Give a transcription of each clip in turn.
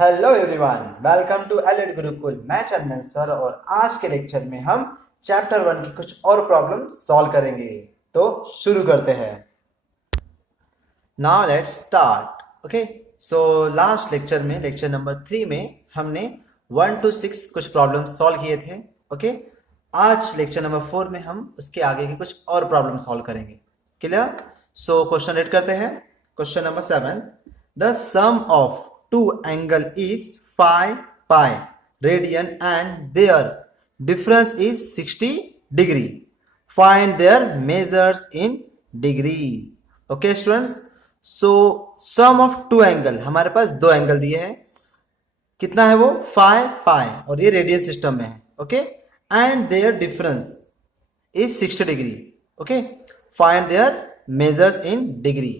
Hello everyone, welcome to एलएड गुरुकुल। मैं Chandan sir और आज के लेक्चर में हम चैप्टर 1 की कुछ और प्रॉब्लम सॉल्व करेंगे। तो शुरू करते हैं। Now let's start. Okay, so last lecture में, लेक्चर नंबर 3 में हमने 1 to 6 कुछ प्रॉब्लम सॉल्व किए थे। ओके, आज लेक्चर नंबर 4 में हम उसके आगे की कुछ और प्रॉब्लम सॉल्व करेंगे। क्लियर? सो क्वेश्चन रीड करते हैं। Question number 7, the sum of two angle is phi pi radian and their difference is 60 degree. Find their measures in degree. Okay students, so sum of two angle, हमारे पास दो angle दिए हैं। कितना है वो? phi pi, और ये radian system में है। Okay, and their difference is 60 degree. Okay, find their measures in degree.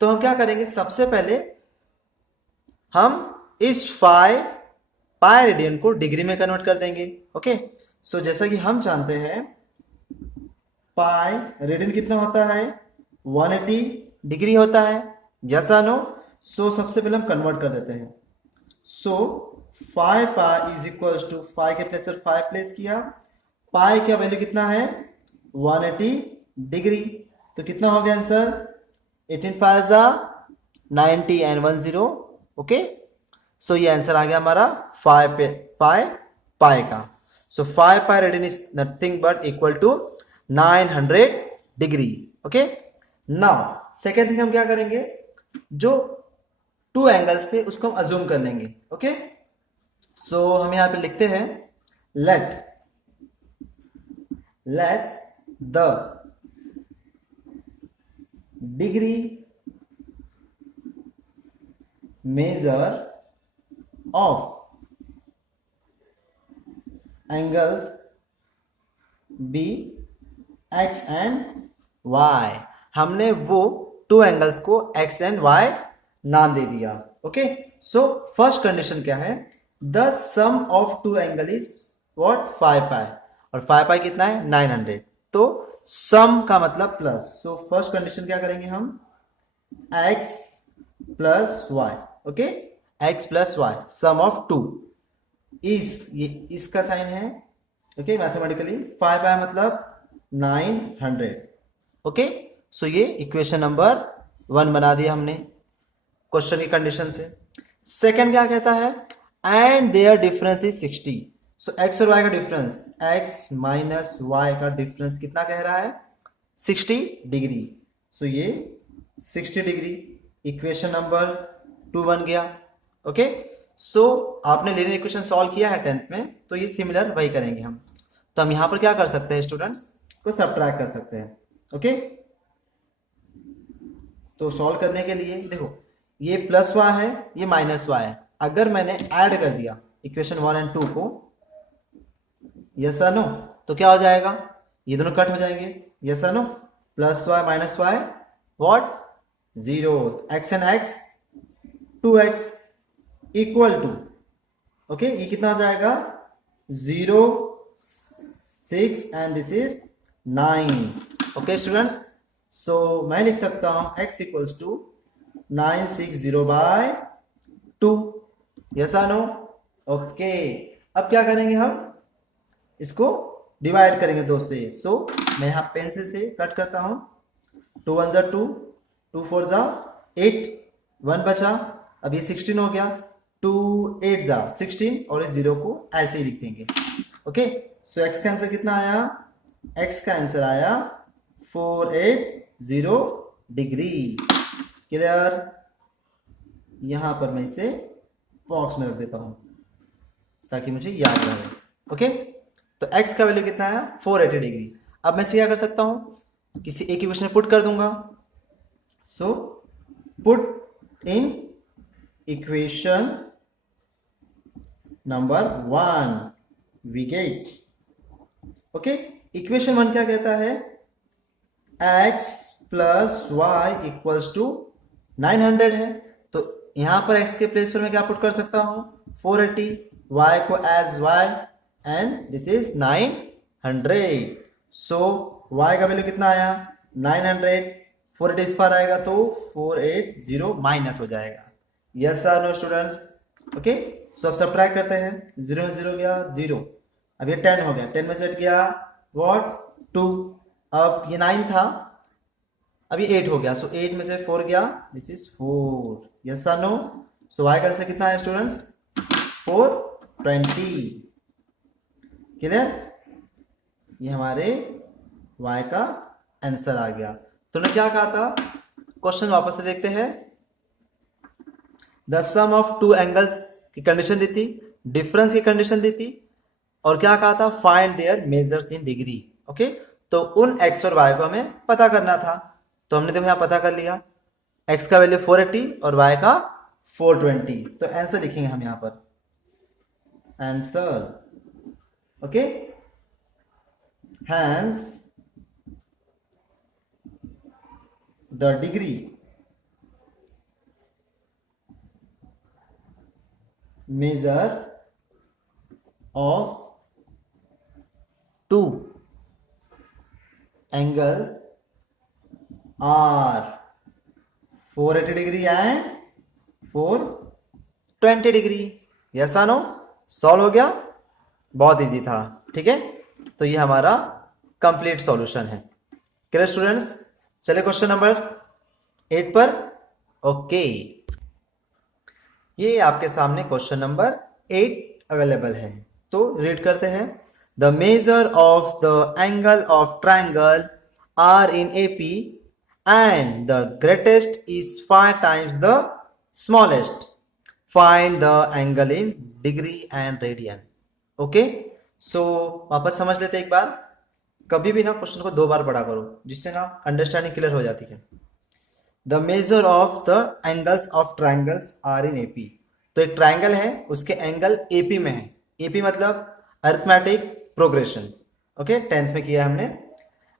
तो हम क्या करेंगे, सबसे पहले हम इस पाई रेडियन को डिग्री में कन्वर्ट कर देंगे। ओके, सो जैसा कि हम जानते हैं पाई रेडियन कितना होता है, 180 डिग्री होता है। यस और नो? सो सबसे पहले हम कन्वर्ट कर देते हैं। सो 5 पाई इज इक्वल टू 5 के प्लेस पर 5 प्लेस किया। पाई का वैल्यू कितना है, 180 डिग्री। तो कितना हो गया आंसर? 18 5 90 एंड 1 0। ओके, सो ये आंसर आ गया हमारा 5 पाई का। So 5 pi radian is nothing but equal to 900 degree. Okay, now second thing हम क्या करेंगे, जो टू एंगल्स थे उसको हम अज्यूम कर लेंगे। ओके, सो हम यहां पे लिखते हैं let the degree measure of angles be x and y। हमने वो टू एंगल्स को x एंड y नाम दे दिया। ओके, सो फर्स्ट कंडीशन क्या है, the sum of two angle is what, 5 pi, और 5 पाई कितना है, 900। तो सम का मतलब प्लस। सो फर्स्ट कंडीशन क्या करेंगे हम, x plus y। Okay, x plus y, sum of two is, ये इसका साइन है। ओके, मैथमेटिकली 5 पाई मतलब 900। ओके, सो ये इक्वेशन नंबर 1 बना दिया हमने क्वेश्चन की कंडीशन से। सेकंड क्या कहता है, and their difference is 60। So x और y का डिफरेंस, x माइनस y का डिफरेंस कितना कह रहा है, 60 डिग्री। सो ये 60 डिग्री इक्वेशन नंबर 2 बन गया। ओके, सो आपने लीनियर इक्वेशन सॉल्व किया है 10th में, तो ये सिमिलर वही करेंगे हम। तो हम यहां पर क्या कर सकते हैं स्टूडेंट्स, को सब्ट्रैक्ट कर सकते हैं। ओके, तो सॉल्व करने के लिए देखो, ये प्लस y है, ये माइनस y है। अगर मैंने ऐड कर दिया इक्वेशन 1 एंड 2 को, यस और नो, तो क्या हो जाएगा, ये दोनों कट हो जाएंगे। यस और no? Plus y minus y what, 0। x and x 2x equal to, okay, ये कितना हो जाएगा, 0 6 and this is 9। Okay students, so मैं लिख सकता हूं x equals to 960 by 2। Yes और नो? ओके, अब क्या करेंगे, हम इसको डिवाइड करेंगे 2 से। सो मैं यहां पेंसिल से कट करता हूं। 2 1 जा 2, 2 4 जा 8, 1 बचा। अब ये 16 हो गया, 2 8 जा 16, और इस 0 को ऐसे ही लिख देंगे। ओके, सो x का आंसर कितना आया, x का आंसर आया 480 डिग्री। क्लियर? यहां पर मैं इसे बॉक्स में रख देता हूं ताकि मुझे याद रहे। ओके, तो x का वैल्यू कितना आया, 480 डिग्री। अब मैं इसे क्या कर सकता हूं, किसी एक इक्वेशन में पुट कर दूंगा। So put in equation number 1 we get. Okay, equation 1 क्या कहता है, x plus y equals to 900 है। तो यहां पर x के प्लेस पर मैं क्या पुट कर सकता हूं, 480, y को as y, and this is 900। So y का वैल्यू कितना आया, 900, 480 इस पर आएगा तो 480 माइनस हो जाएगा। Yes sir, no students? Okay, so अब सब्ट्रैक्ट करते हैं, 0 में 0 गया 0, अब ये 10 हो गया, 10 में से हट गया व्हाट 2, अब ये 9 था, अब ये 8 हो गया, सो 8 में से 4 गया, दिस इज 4, यस और नो। सो y का आंसर कितना है स्टूडेंट्स, 420, क्लियर, ये हमारे y का आंसर आ गया। तो ने क्या कहा था, क्वेश्चन वापस से देखते हैं। The sum of two angles की कंडीशन दी थी, डिफरेंस की कंडीशन दी थी, और क्या कहा था, find their measures in degree. Okay, तो उन x और y को हमें पता करना था, तो हमने देखो यहां पता कर लिया, x का वैल्यू 480 और y का 420, तो आंसर लिखेंगे हम यहां पर, answer, okay, hence the degree measure of two angles are 480 degree and 420 degree. Yes no, solve हो गया, बहुत इजी था, ठीक है। तो ये हमारा कंप्लीट सॉल्यूशन है। क्लियर स्टूडेंट्स, चलिए क्वेश्चन नंबर 8 पर। ओके, ये आपके सामने क्वेश्चन नंबर 8 अवेलेबल है, तो रीड करते हैं। The measure of the angle of triangle are in AP and the greatest is 5 times the smallest, find the angle in degree and radian. Okay, so वापस समझ लेते एक बार, कभी भी ना क्वेश्चन को 2 बार पढ़ा करो, जिससे ना अंडरस्टैंडिंग क्लियर हो जाती है। The measure of the angles of triangles are in AP, तो एक ट्राइंगल है, उसके एंगल एपी में है, एपी मतलब अरिथमेटिक प्रोग्रेशन, ओके, 10th में किया हमने।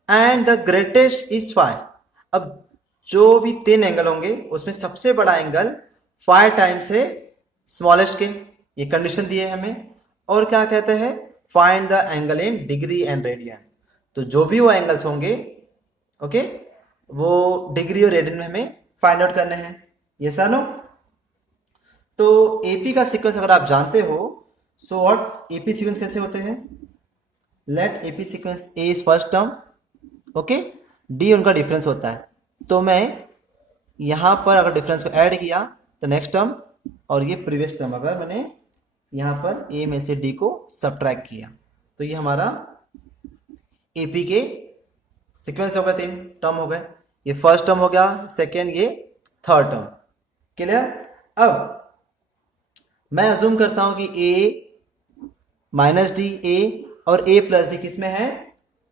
एंड द ग्रेटेस्ट इज 5, अब जो भी 3 एंगल होंगे उसमें सबसे बड़ा एंगल 5 टाइम्स है स्मॉलेस्ट के, ये कंडीशन दी है हमें। और क्या कहते हैं, find the angle in degree and radian, तो जो भी वो एंगल्स होंगे, ओके, वो डिग्री और रेडियन में हमें फाइंड आउट करने हैं, ये सानो। तो एपी का सीक्वेंस अगर आप जानते हो, सो व्हाट एपी सीक्वेंस कैसे होते हैं, let AP sequence a is first term, okay, d उनका डिफरेंस होता है, तो मैं यहां पर अगर डिफरेंस को ऐड किया तो नेक्स्ट टर्म, और ये प्रीवियस टर्म अगर मैंने यहां पर ए में से डी को सब्ट्रैक्ट किया, तो ये हमारा एपी के सीक्वेंस हो गए, 3 टर्म हो गए, ये फर्स्ट टर्म हो गया, सेकेंड, ये थर्ड टर्म, क्लियर। अब मैं अज्यूम करता हूं कि a माइनस डी ए और a प्लस डी किस में है,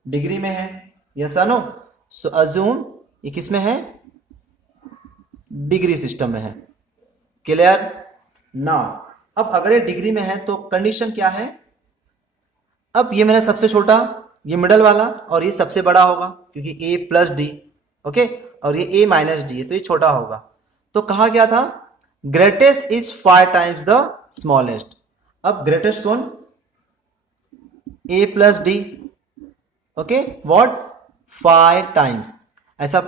डिग्री में है, यस नो। सो अज्यूम ये किस में है, डिग्री सिस्टम में है, क्लियर। नाउ अब अगर ये डिग्री में है तो कंडीशन क्या है, अब ये मैंने सबसे छोटा, ये मिडल वाला, और ये सबसे बड़ा होगा क्योंकि a प्लस डी, ओके, और ये a माइनस डी है तो ये छोटा होगा। तो कहा गया था greatest is 5 times the smallest, अब ग्रेटेस्ट कौन, a plus d, okay, what 5 times, ऐसा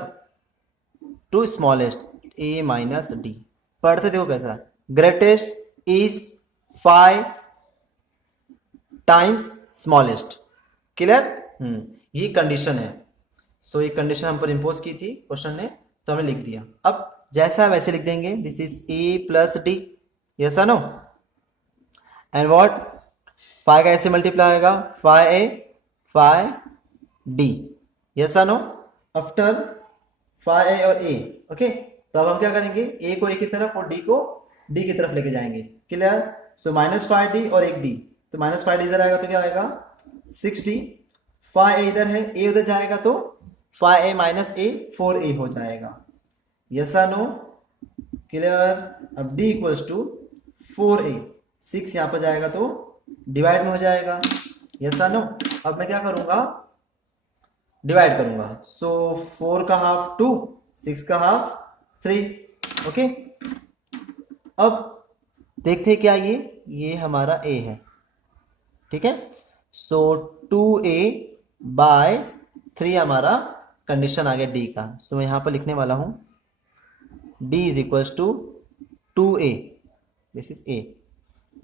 to smallest a minus d, पढ़ते देखो कैसा, greatest is 5 times smallest, clear. ये कंडीशन है, सो ये कंडीशन हम पर इंपोज की थी क्वेश्चन ने, तो हमने लिख दिया। अब जैसा वैसे लिख देंगे, this is a plus d, yes no, and what 5 का ऐसे मल्टीप्लाई होगा, 5a 5d, yes no, after 5a और a, ओके। तो अब हम क्या करेंगे, a को a की तरफ और d को d की तरफ लेके जाएंगे, क्लियर। सो माइनस 5d और 1d, तो माइनस 5d इधर आएगा तो क्या आएगा 6d, 5a इधर है, a उधर जाएगा तो 5a माइनस a 4a हो जाएगा, यस नो, क्लियर। अब d इक्वल्स टू 4a, 6 यहां पर जाएगा तो डिवाइड में हो जाएगा, यस नो। अब मैं क्या करूंगा, डिवाइड करूंगा, सो 4 का हाफ 2, 6 का हाफ 3, ओके। अब देखते हैं क्या ये हमारा a है, ठीक है। सो 2a बाय 3 हमारा कंडीशन आ गया d का, सो मैं यहां पर लिखने वाला हूं d is equals to 2a, this is a,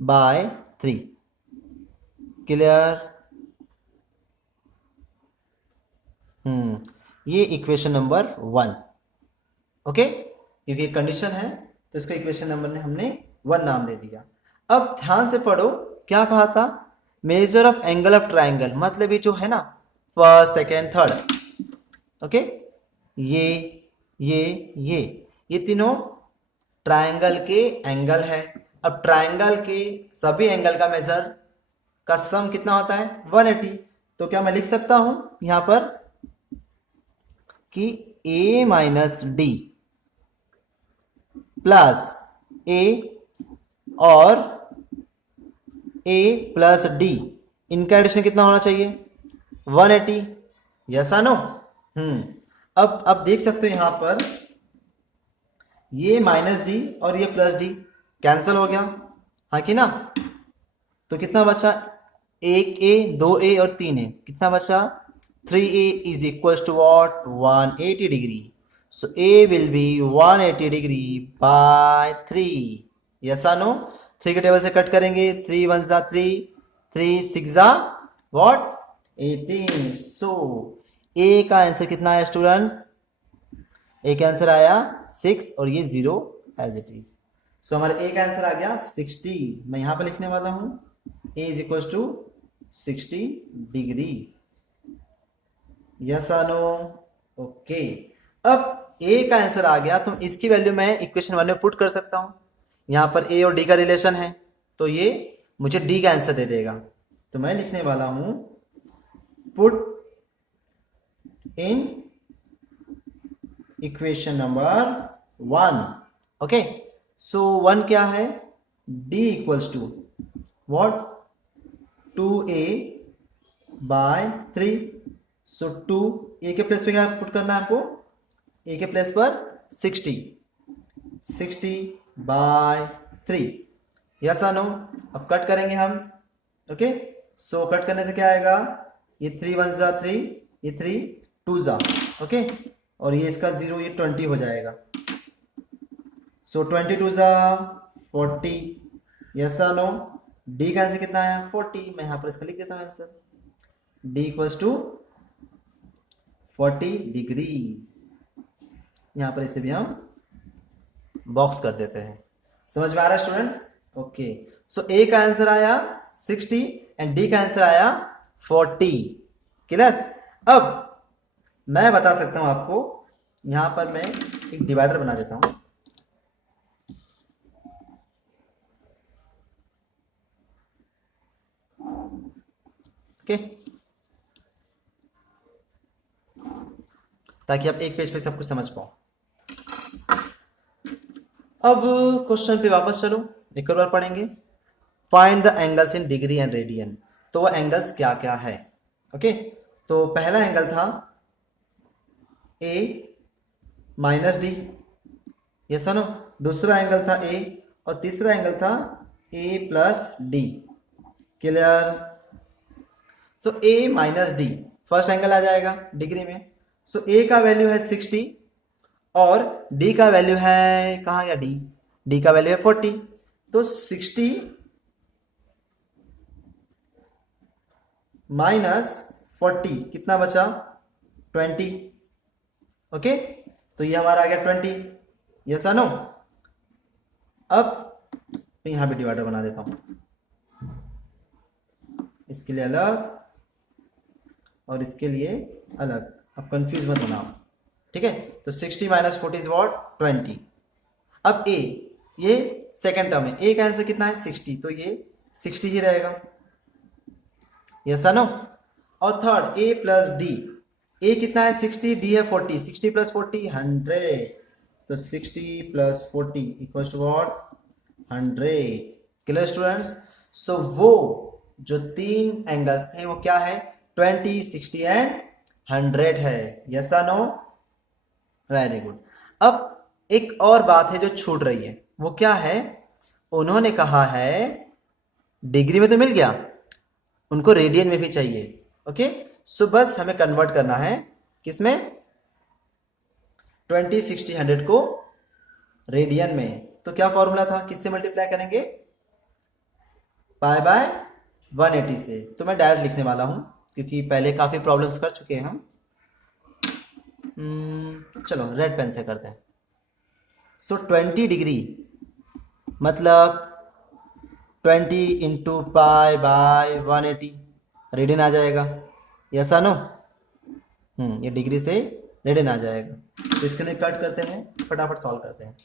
by 3। Clear? ये इक्वेशन नंबर 1। ओके, क्योंकि कंडीशन है तो इसको इक्वेशन नंबर ने हमने 1 नाम दे दिया। अब ध्यान से पढ़ो, क्या कहा था? Measure of angle of triangle, मतलब ये जो है ना फर्स्ट सेकेंड थर्ड, ओके, ये ये ये ये तीनों ट्राइंगल के एंगल है। अब ट्राइंगल के सभी एंगल का मेजर का सम कितना होता है? 180। तो क्या मैं लिख सकता हूं यहां पर कि a minus d plus a और a प्लस डी, इनका एडिशन कितना होना चाहिए? 180। Yes no? अब देख सकते हो यहां पर ये माइनस डी और ये प्लस डी कैंसिल हो गया, हाँ कि ना? तो कितना बचा? 1a 2a और 3a, कितना बचा? 3a is equal to what? 180 degree. So a will be 180 degree by 3। Yes no? 3 के टेबल से कट करेंगे, 3 1 जा 3, 3 6 जा वॉट? 18। सो a का आंसर कितना है स्टूडेंट्स? ए का आंसर आया 6 और ये 0 एज इट इज। सो हमारा ए का आंसर आ गया 60। मैं यहां पर लिखने वाला हूं a is equal to 60 degree. Yes no? Okay, अब ए का आंसर आ गया तो इसकी वैल्यू मैं इक्वेशन 1 में पुट कर सकता हूं। यहां पर ए और डी का रिलेशन है तो ये मुझे डी का आंसर दे देगा। तो मैं लिखने वाला हूं put in equation number 1। Okay, so 1 क्या है? d equals to what? 2a by 3। So 2 a के प्लेस पे क्या पुट करना है आपको? a के प्लेस पर 60 बाय 3। Yes no? अब कट करेंगे हम। ओके, सो कट करने से क्या आएगा? ये 3 1 जा 3, ये 3 2 जा, ओके, और ये इसका 0, ये 20 हो जाएगा। सो 22 जा 40। Yes no? डी का आंसर कितना है? 40। मैं यहां पर इसका लिख देता हूं answer, d equals to 40 degree. यहां पर इसे भी हम बॉक्स कर देते हैं। समझ में आ रहा है स्टूडेंट? ओके, सो ए का आंसर आया 60 एंड डी का आंसर आया 40। क्लियर? अब मैं बता सकता हूं आपको, यहां पर मैं एक डिवाइडर बना देता हूं। ओके, ताकि आप एक पेज पे सब कुछ समझ पाओ। अब क्वेश्चन पे वापस चलो, एक और बार पढ़ेंगे। Find the angles in degree and radian. तो वो एंगल्स क्या क्या है? ओके, तो पहला एंगल था a minus d, yes no? दूसरा एंगल था a और तीसरा एंगल था a plus d. Clear? So a minus d first angle आ जाएगा डिग्री में। सो a का वैल्यू है 60 और d का वैल्यू है, कहाँ गया d? d का वैल्यू है 40। तो 60 माइनस 40 कितना बचा? 20। ओके, तो ये हमारा आ गया 20। Yes no? अब मैं यहां पे डिवाइडर बना देता हूं, इसके लिए अलग और इसके लिए अलग। अब कंफ्यूज मत होना, ठीक है? तो 60 माइनस 40 इज वॉट? 20। अब a, ये सेकेंड टर्म है, a का आंसर कितना है? 60, तो ये 60 ही रहेगा। Yes no? और third a plus d, a कितना है? 60, d है 40, 60 प्लस 40 100। तो 60 plus 40 equal to what? 100। Clear students? So वो जो तीन एंगल्स थे वो क्या है? 20, 60 एंड 100 है। Yes no? Very good. अब एक और बात है जो छूट रही है, वो क्या है? उन्होंने कहा है डिग्री में तो मिल गया, उनको रेडियन में भी चाहिए। ओके, सो बस हमें कन्वर्ट करना है किसमें? 20, 60, 100 को रेडियन में। तो क्या फॉर्मूला था? किससे मल्टीप्लाई करेंगे? पाई बाय 180 से। तो मैं डायरेक्ट लिखने वाला हूँ क्योंकि पहले काफ़ी प्रॉब्लम्स कर चुके हैं हम। चलो रेड पेन से करते हैं। सो 20 डिग्री मतलब 20 इंटू पाई बाय 180 रेडियन आ जाएगा। Yes no? ये डिग्री से रेडियन आ जाएगा। तो इसके लिए कट करते हैं, फटाफट सॉल्व करते हैं।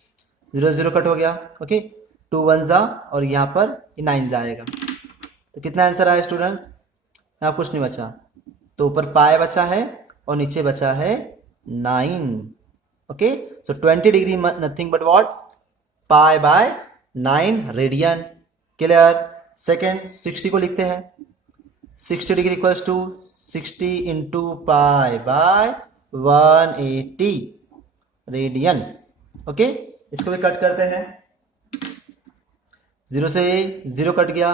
0 0 कट हो गया। ओके, 2 1 जा और यहाँ पर 9 आएगा। तो कितना आंसर आया स्टूडेंट्स? यहाँ कुछ नहीं बचा, तो ऊपर पाई बचा है और नीचे बचा है 9। Okay, so 20 degree nothing but what? Pi by 9 radian. Clear? Second 60 को लिखते हैं। 60 degree equals to 60 into pi by 180 radian. Okay, इसको भी कट करते हैं। 0 से 0 कट गया।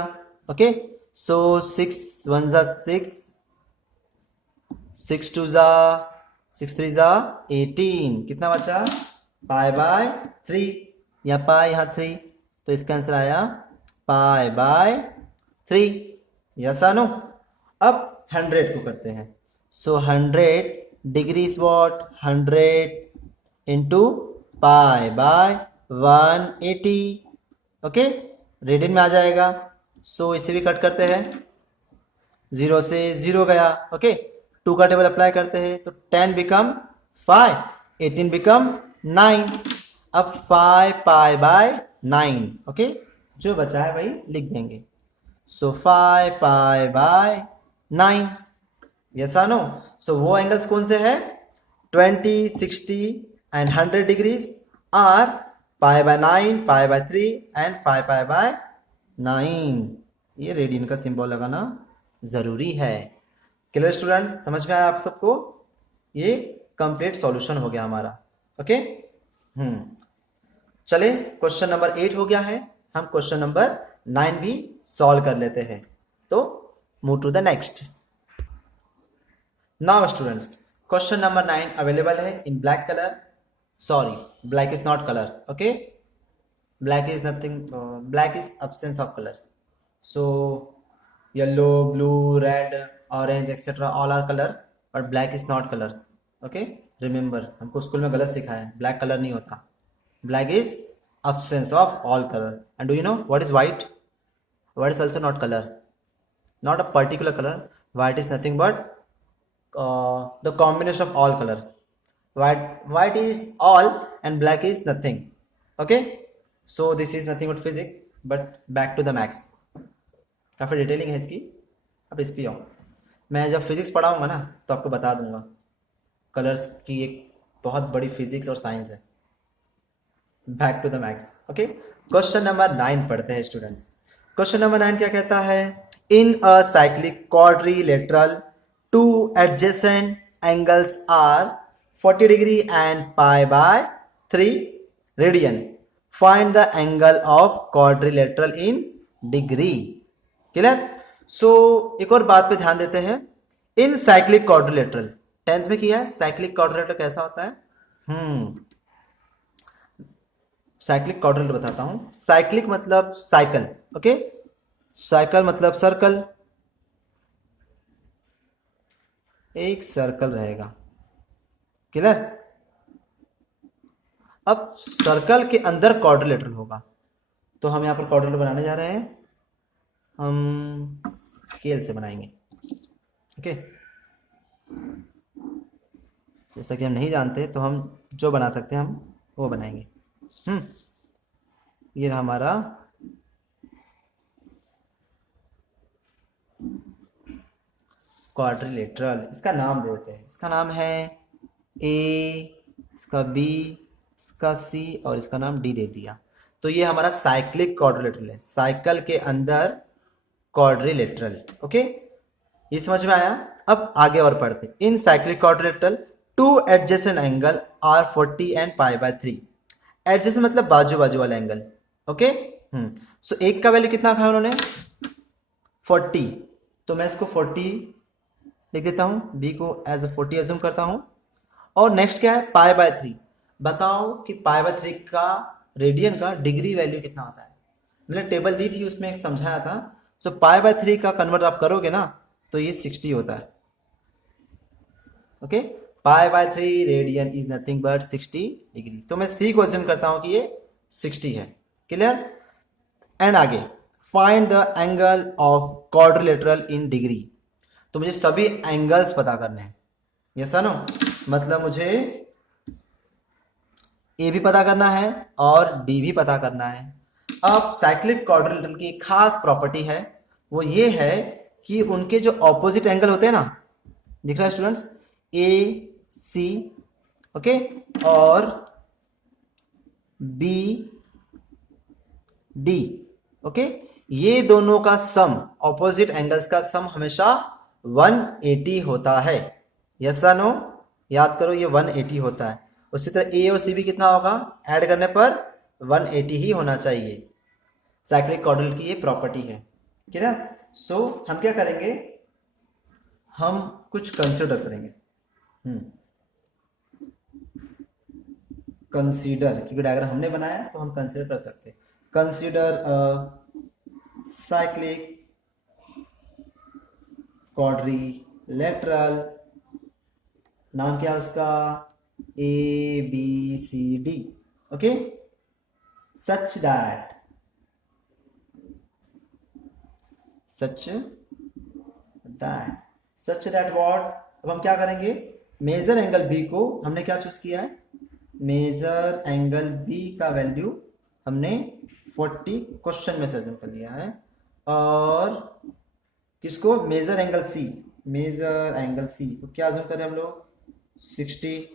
ओके, सो 6 1 जा 6, 6 2 जा 6 3 जा 18। कितना बचा? पाई बाय 3, या पाई यहाँ 3, तो इसका आंसर आया पाई बाय 3। Yes no? अब 100 को करते हैं। सो 100 degree is what? 100 into pi by 180। Okay, radian में आ जाएगा। सो इसे भी कट करते हैं। 0 से 0 गया। ओके, 2 का टेबल अप्लाई करते हैं तो 10 बिकम 5, 18 बिकम 9। अब 5 पाई बाय 9। ओके, जो बचा है वही लिख देंगे। So 5 pi by 9। Yes no? So वो एंगल्स कौन से है? 20 60 and 100 degrees are pi by 9, pi by 3 and 5 pi by 9। ये रेडियन का सिंबल लगाना जरूरी है। Clear students? समझ में आया आप सबको? ये कंप्लीट सॉल्यूशन हो गया हमारा। ओके, चले क्वेश्चन नंबर 8 हो गया है। हम क्वेश्चन नंबर 9 भी सॉल्व कर लेते हैं। तो move to the next. Now students, question number 9 available है in black colour. Sorry, black is not colour. Okay, black is nothing, black is absence of color. So yellow, blue, red, orange etc. all are color, but black is not color. Okay, remember हमको school में गलत सिखाया है, black colour नहीं होता, black is absence of all color. And do you know what is white? White is also not color, not a particular color. White is nothing but the combination of all color. White is all and black is nothing. Okay, so this is nothing but physics. But back to the maths. काफ़ी detailing है इसकी। अब इस पे आओ, मैं जब physics पढ़ाऊंगा ना तो आपको बता दूंगा। कलर्स की एक बहुत बड़ी फिजिक्स और साइंस है। Back to the maths. Okay, question number 9 पढ़ते हैं स्टूडेंट्स। क्वेश्चन नंबर 9 क्या कहता है? In a cyclic quadrilateral two adjacent angles are 40 degree and pi by 3 radian. Find the angle of quadrilateral in degree. Clear? So एक और बात पे ध्यान देते हैं। इन साइक्लिक क्वाड्रिलेटरल 10th में किया है। साइक्लिक क्वाड्रिलेटरल कैसा होता है? साइक्लिक क्वाड्रिलेटरल बताता हूं। साइक्लिक मतलब साइकिल। ओके, साइकिल मतलब सर्कल, एक सर्कल रहेगा। क्लियर? अब सर्कल के अंदर क्वाड्रिलेटरल होगा, तो हम यहां पर क्वाड्रिलेटरल बनाने जा रहे हैं। हम स्केल से बनाएंगे। ओके, जैसा कि हम नहीं जानते तो हम जो बना सकते हैं हम वो बनाएंगे। ये रहा हमारा क्वाड्रिलेटरल। इसका नाम देते हैं। इसका नाम है ए, इसका बी, इसका सी और इसका नाम डी दे दिया। तो ये हमारा साइक्लिक क्वाड्रिलेटरल है, साइकिल के अंदर क्वाड्रिलेटरल। ओके, ये समझ में आया? अब आगे और पढ़ते। In cyclic quadrilateral two adjacent angle are 40 and pi by 3। Adjacent मतलब बाजू बाजू वाला एंगल। ओके, सो एक का वैल्यू कितना था उन्होंने? 40, तो मैं इसको 40 लिख देता हूं, बी को एज अ 40 एज्यूम करता हूं। और नेक्स्ट क्या है? पाई बाय 3। बताओ कि पाई बाय 3 का रेडियन का डिग्री वैल्यू कितना होता है? मैंने टेबल दी थी, उसमें समझाया था। सो पाई बाय 3 का कन्वर्ट आप करोगे ना तो ये 60 होता है। Okay, pi by 3 radian is nothing but 60 degree. तो मैं सी को अज्यूम करता हूं कि ये 60 है। क्लियर? एंड आगे find the angle of quadrilateral in degree. तो मुझे सभी एंगल्स पता करने हैं। यस नो, मतलब मुझे ए भी पता करना है और डी भी पता करना है। अब साइक्लिक क्वाड्रिलेटरल की एक खास प्रॉपर्टी है, वो ये है कि उनके जो ऑपोजिट एंगल होते हैं ना, दिख रहा है स्टूडेंट्स, ए सी, ओके, और बी डी, ओके, ये दोनों का सम, ऑपोजिट एंगल्स का सम हमेशा 180 होता है। यस नो, याद करो ये 180 होता है। उसी तरह ए और सी भी कितना होगा, ऐड करने पर 180 ही होना चाहिए। साइक्लिक क्वाड्रिलेटरल की ये प्रॉपर्टी है। ठीक है? सो हम क्या करेंगे, हम कुछ कंसिडर करेंगे। कंसीडर, क्योंकि डायग्राम हमने बनाया तो हम कंसीडर कर सकते हैं। कंसीडर साइक्लिक क्वाड्रिलेटरल, नाम क्या है उसका, A B C D, okay, such that what. अब हम क्या करेंगे, मेजर एंगल बी को हमने क्या चूज किया है, मेजर एंगल बी का वैल्यू हमने 40 क्वेश्चन में से अज्यूम कर लिया है। और किसको, measure angle C, measure angle C को क्या अज्यूम करें हम लोग, 60।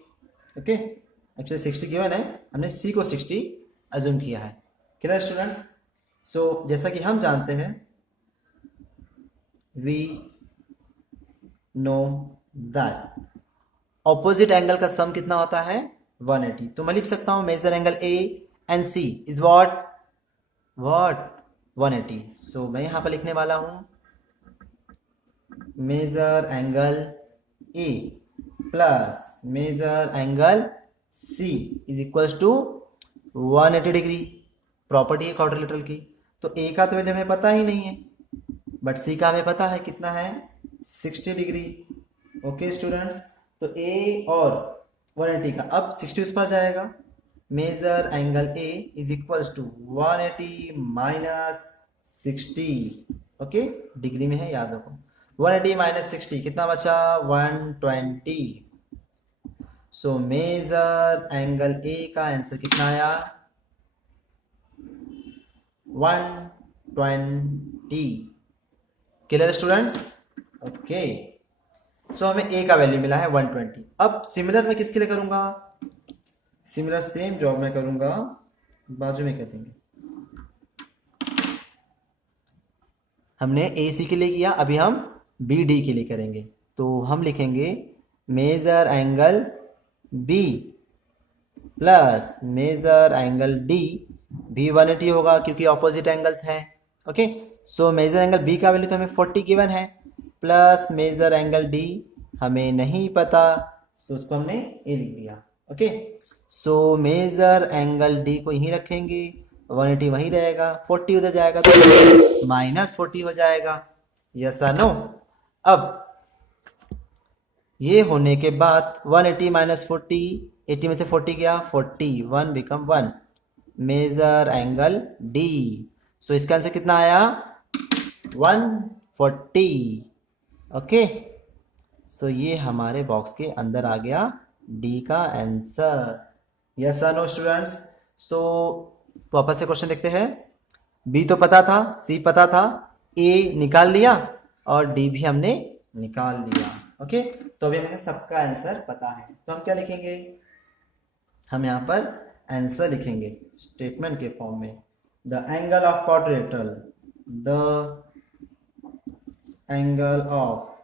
ओके, एक्चुअली 60 गिवन है, हमने सी को 60 अज्यूम किया है। Clear students? सो जैसा कि हम जानते हैं, we know that opposite angle का सम कितना होता है, 180। तो मैं लिख सकता हूं measure angle A and C is what 180। So मैं यहां पर लिखने वाला हूं measure angle A plus measure angle C is equals to 180 degree. Property है क्वाड्रिलेटरल की। तो ए का तो वैल्यू हमें पता ही नहीं है, बट सी का हमें पता है कितना है, 60 डिग्री। ओके स्टूडेंट्स, तो ए और 180 का अब 60 उस पर जाएगा। Measure angle A is equals to 180 minus 60। Okay, degree में है, याद रखो। 180 माइनस 60 कितना बचा, 120। सो मेजर एंगल ए का आंसर कितना आया, 120। Clear students? ओके, सो हमें ए का वैल्यू मिला है 120। अब सिमिलर मैं किसके लिए करूंगा, सिमिलर सेम जॉब में करूंगा, बाजू में कर देंगे। हमने ए सी के लिए किया, अभी हम बी डी के लिए करेंगे। तो हम लिखेंगे measure angle B plus measure angle D, भी 180 होगा क्योंकि ऑपोजिट एंगल्स हैं। Okay, so measure angle B का वैल्यू तो हमें 40 गिवन है, प्लस मेजर एंगल डी हमें नहीं पता, सो उसको हमने ए लिख दिया। Okay, so measure angle D को यहीं रखेंगे, 180 वहीं रहेगा, 40 उधर जाएगा तो माइनस 40 हो जाएगा। यस या नो? अब ये होने के बाद 180 माइनस 40, 80 में से 40 गया, 40, 1 बिकम 1। मेजर एंगल डी, सो इसका आंसर कितना आया, 140। ओके, सो ये हमारे बॉक्स के अंदर आ गया डी का आंसर। यस और नो स्टूडेंट्स? सो वापस से क्वेश्चन देखते हैं। बी तो पता था, सी पता था, ए निकाल लिया और डी भी हमने निकाल लिया। ओके, तो अभी हमें सबका आंसर पता है। तो हम क्या लिखेंगे, हम यहाँ पर आंसर लिखेंगे स्टेटमेंट के फॉर्म में, the angle of quadrilateral, the angle of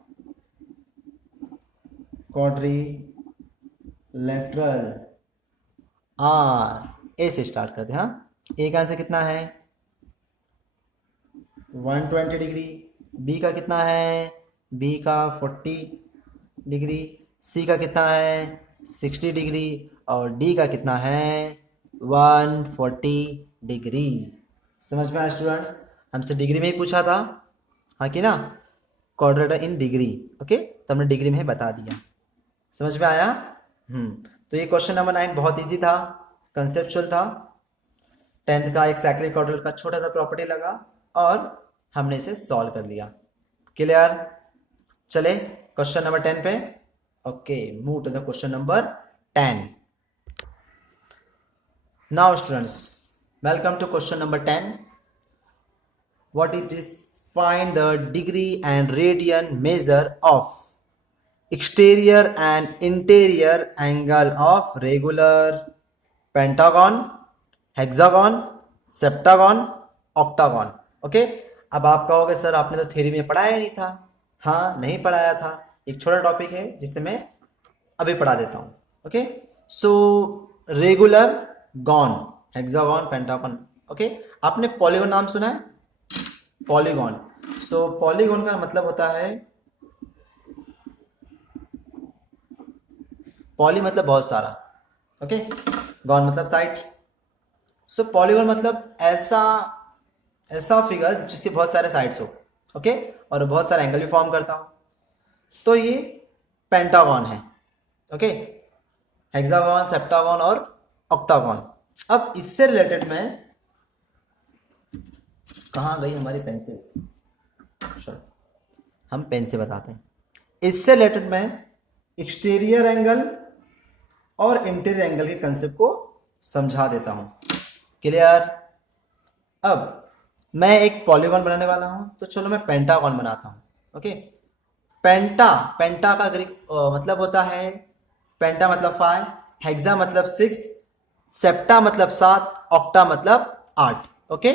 quadrilateral are, a से स्टार्ट करते हैं। हाँ, ए का आंसर कितना है, 120 डिग्री। बी का कितना है, बी का 40 डिग्री। सी का कितना है, 60 डिग्री। और डी का कितना है, 140 डिग्री। समझ में आया स्टूडेंट्स? हमसे डिग्री में ही पूछा था, हाँ कि ना, क्वाड्रेटर इन डिग्री। ओके, तो हमने डिग्री में ही बता दिया। समझ में आया? तो ये क्वेश्चन नंबर 9 बहुत इजी था, कंसेप्चुअल था। 10th का एक साइक्लिक क्वाड्रेटर का छोटा सा प्रॉपर्टी लगा और हमने इसे सॉल्व कर लिया। क्लियर? चले क्वेश्चन नंबर 10 पे। Okay, move to the question number 10। Now students, welcome to question number 10. What it is? Find the degree and radian measure of exterior and interior angle of regular, pentagon, hexagon, septagon, octagon. Okay, अब आप कहोगे sir आपने तो theory में पढ़ाया नहीं था। हाँ, नहीं पढ़ाया था, एक छोटा टॉपिक है जिसे मैं अभी पढ़ा देता हूँ। Okay, so regular, gone, hexagon, pentagon. Okay, आपने पॉलीगॉन नाम सुना है? पॉलीगॉन। सो पॉलीगॉन का मतलब होता है, पॉली मतलब बहुत सारा, ओके, गॉन मतलब साइड्स। सो पॉलीगॉन मतलब ऐसा फिगर जिसके बहुत सारे साइड्स हो, ओके, और बहुत सारे एंगल भी फॉर्म करता हो। तो ये पेंटागन है। ओके, हेक्सागन, सेप्टागन और ऑक्टागन। अब इससे रिलेटेड मैं, कहाँ गई हमारी पेंसिल? चलो हम पेन से बताते हैं। इससे रिलेटेड मैं एक्सटीरियर एंगल और इंटीरियर एंगल के कंसेप्ट को समझा देता हूं। क्लियर? अब मैं एक पॉलीगॉन बनाने वाला हूं, तो चलो मैं पेंटागन बनाता हूं। ओके, पेंटा का ग्रीक मतलब होता है, पेंटा मतलब 5, हेक्सा मतलब 6, सेप्टा मतलब 7, ऑक्टा मतलब 8। ओके,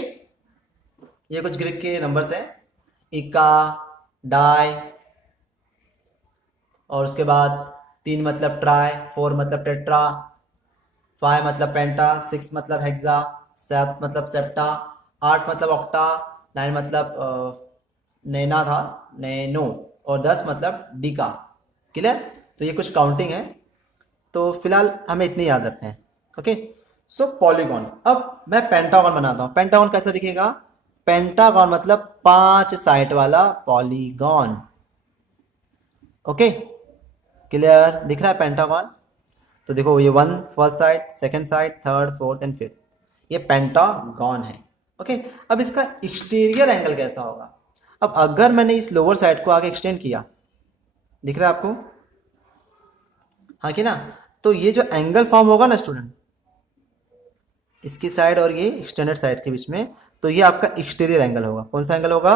ये कुछ ग्रीक के नंबर्स हैं, इका, डाई, और उसके बाद 3 मतलब ट्राई, 4 मतलब टेट्रा, 5 मतलब पेंटा, 6 मतलब हेक्सा, 7 मतलब सेप्टा, 8 मतलब ऑक्टा, 9 मतलब नैना था, नैनो, और 10 मतलब डीका। क्लियर? तो ये कुछ काउंटिंग है, तो फिलहाल हमें इतनी याद रखना है। ओके, सो पॉलीगॉन। अब मैं पेंटागन बनाता हूं। पेंटागन कैसा दिखेगा? पेंटागन मतलब 5 साइड वाला पॉलीगॉन। Okay, clear? दिख रहा है पेंटागन? तो देखो ये 1 first side, second side, third, fourth and fifth, ये पेंटागन है। ओके, अब इसका एक्सटीरियर एंगल कैसा होगा? अब अगर मैंने इस लोअर साइड को आगे एक्सटेंड किया, दिख रहा है आपको? हाँ कि ना? तो ये जो एंगल फॉर्म होगा ना स्टूडेंट, इसकी साइड और ये एक्सटेंडेड साइड के बीच में, तो ये आपका एक्सटीरियर एंगल होगा। कौन सा एंगल होगा?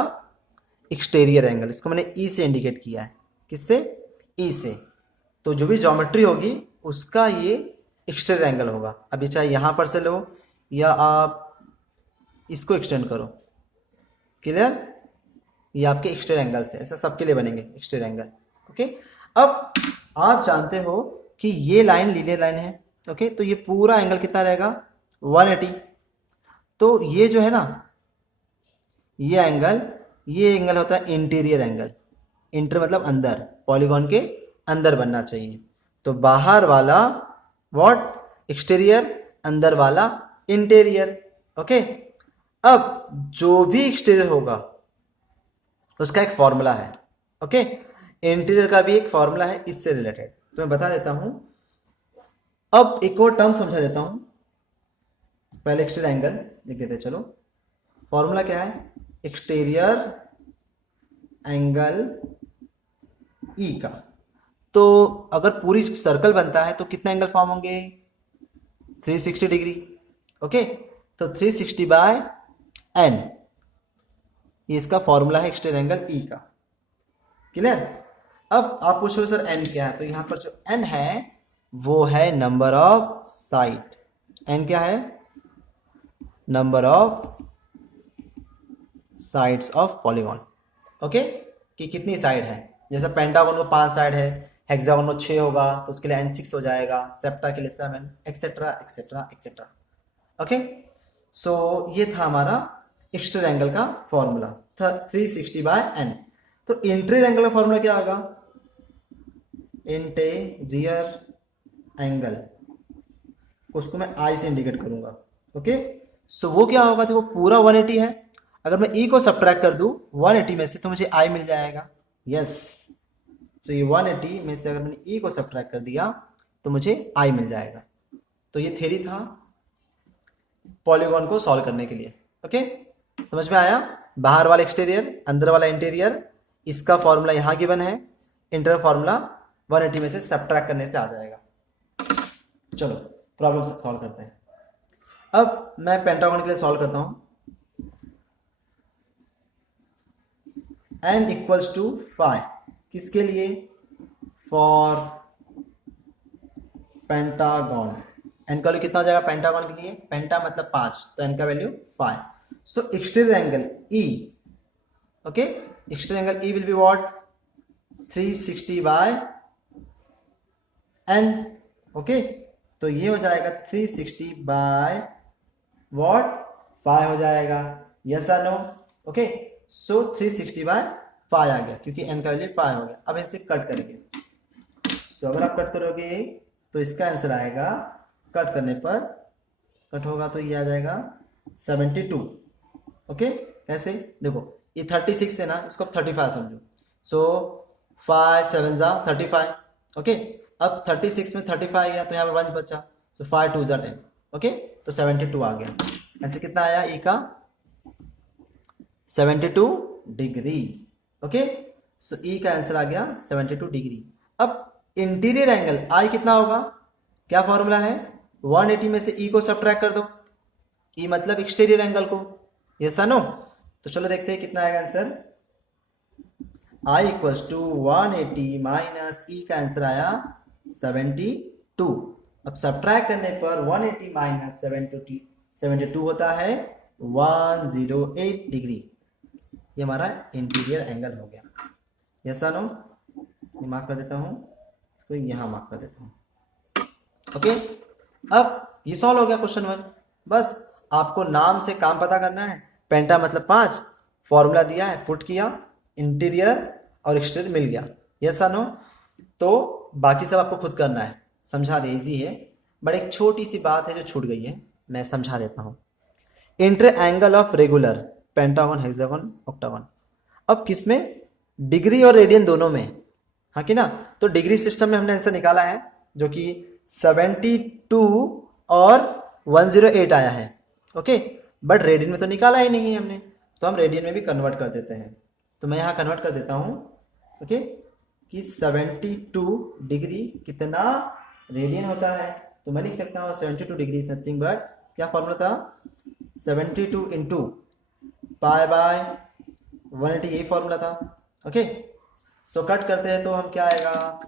Exterior angle. इसको मैंने ई से इंडिकेट किया है। किससे? ई से। तो जो भी ज्योमेट्री होगी उसका ये एक्सटीरियर एंगल होगा। अभी चाहे यहां पर से लो या आप इसको एक्सटेंड करो। क्लियर? ये आपके एक्सटीरियर एंगल से, ऐसा सबके लिए बनेंगे एक्सटीरियर एंगल। ओके, अब आप जानते हो कि ये लाइन लीनियर लाइन है। ओके, तो ये पूरा एंगल कितना रहेगा? 180। तो ये जो है ना, ये एंगल होता है इंटीरियर एंगल। इंटर मतलब अंदर, पॉलीगॉन के अंदर बनना चाहिए। तो बाहर वाला व्हाट? एक्सटीरियर, अंदर वाला इंटीरियर। ओके, अब जो भी एक्सटीरियर होगा उसका एक फॉर्मूला है। ओके, इंटीरियर का भी एक फॉर्मूला है इससे रिलेटेड, तो मैं बता देता हूं। अब एक और टर्म समझा देता हूं। पहले एक्सटीरियर एंगल लिख देते हैं। चलो, फॉर्मूला क्या है? एक्सटीरियर एंगल ई का। तो अगर पूरी सर्कल बनता है तो कितना एंगल फॉर्म होंगे? 360 डिग्री। ओके, तो 360 बाय एन, ये इसका फॉर्मूला है एक्सटीरियर एंगल ई का। क्लियर? अब आप पूछो सर एन क्या है? तो यहां पर जो एन है वो है नंबर ऑफ साइड। एन क्या है? Number of sides of polygon. Okay, कि कितनी साइड है। जैसे पेंटागन को 5 साइड है, हेक्सागन को 6 होगा, तो उसके लिए n6 हो जाएगा, सेप्टा के लिए 7, एक्सेट्रा एक्सेट्रा एक्सेट्रा। ओके, सो ये था हमारा एक्सटीरियर एंगल का फॉर्मूला था 360 बाय n। तो इंटीरियर एंगल का फॉर्मूला क्या होगा? इंटीरियर एंगल, उसको मैं आई से इंडिकेट करूंगा। ओके, सो वो क्या होगा? देखो पूरा 180 है, अगर मैं ई को सब्ट्रैक्ट कर दूं 180 में से तो मुझे आई मिल जाएगा। यस, तो ये 180 में से अगर मैंने ई को सब्ट्रैक्ट कर दिया तो मुझे आई मिल जाएगा। तो ये थ्योरी था पॉलीगॉन को सॉल्व करने के लिए। ओके, समझ में आया? बाहर वाला एक्सटीरियर, अंदर वाला इंटीरियर, इसका फॉर्मूला यहाँ गिवन है, इंटर फॉर्मूला 180 में से सब्ट्रैक्ट करने से आ जाएगा। चलो प्रॉब्लम सॉल्व करते हैं। अब मैं पेंटागन के लिए सॉल्व करता हूं। n इक्वल्स टू 5 किसके लिए? For pentagon. n का वैल्यू कितना हो जाएगा पेंटागन के लिए? पेंटा मतलब 5, तो n का value 5। So exterior angle E, okay, exterior angle E will be what? 360 by n। Okay, तो ये हो जाएगा 360 बाय व्हाट? 5 हो जाएगा। यस और नो? ओके, सो 360 बाय 5 आ गया क्योंकि n का वैल्यू 5 हो गया। अब इसे कट करेंगे। सो अगर आप कट करोगे तो इसका आंसर आएगा, कट करने पर कट होगा तो ये आ जाएगा 72। ओके, कैसे? देखो ये 36 है ना, इसको 35 समझो। सो 5 7 जा 35। ओके, अब 36 में 35 आ गया तो यहाँ पर 1 बचा, तो 5 2 जा 10। ओके, तो 72 आ गया। ऐसे कितना आया ई का? 72 डिग्री। ओके, सो ई का आंसर आ गया 72 डिग्री। अब इंटीरियर एंगल आई कितना होगा? क्या फॉर्मूला है? 180 में से ई को सब्ट्रैक्ट कर दो, ई मतलब एक्सटीरियर एंगल को। Yes no? तो चलो देखते हैं कितना आएगा answer. I equals to 180 minus e का आंसर आया 72। अब सब्ट्रैक्ट करने पर 180 माइनस 72 होता है 108 डिग्री। ये हमारा इंटीरियर एंगल हो गया। Yes no? ये मार्क कर देता हूं, तो यहां मार्क कर देता हूं। ओके, अब ये सॉल्व हो गया क्वेश्चन 1। बस आपको नाम से काम पता करना है। पेंटा मतलब 5, फॉर्मूला दिया है, पुट किया, इंटीरियर और एक्सटीरियर मिल गया। Yes no? तो बाकी सब आपको खुद करना है। समझा दे, इजी है, बट एक छोटी सी बात है जो छूट गई है, मैं समझा देता हूं। Inter angle of regular pentagon, hexagon, octagon. अब किसमें? डिग्री और रेडियन दोनों में, हाँ कि ना? तो डिग्री सिस्टम में हमने आंसर निकाला है जो कि 72 और 108 आया है। ओके, बट रेडियन में तो निकाला ही नहीं है हमने, तो हम रेडियन में भी कन्वर्ट कर देते हैं। तो मैं यहाँ कन्वर्ट कर देता हूँ। ओके, कि 72 डिग्री कितना रेडियन होता है? तो मैं लिख सकता हूँ 72 डिग्री इज नथिंग बट, क्या फॉर्मूला था? 72 इंटू पाई बाय 180, यही फॉर्मूला था। ओके, सो कट करते हैं तो हम क्या आएगा?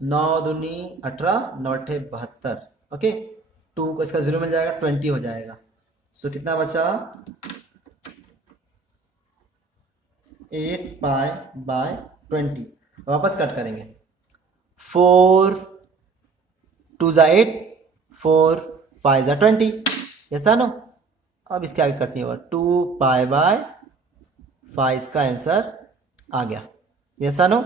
9 दूनी 18, 9 अट्ठे 72। ओके, 2 को इसका 0 मिल जाएगा, 20 हो जाएगा। सो कितना बचा? 8 पाई बाय 20। वापस कट करेंगे। 4 2 जा 8, 4 5 जा 20। ऐसा नो? अब इसके आगे कट नहीं होगा। 2 पाई बाय 5 इसका आंसर आ गया। ऐसा नो?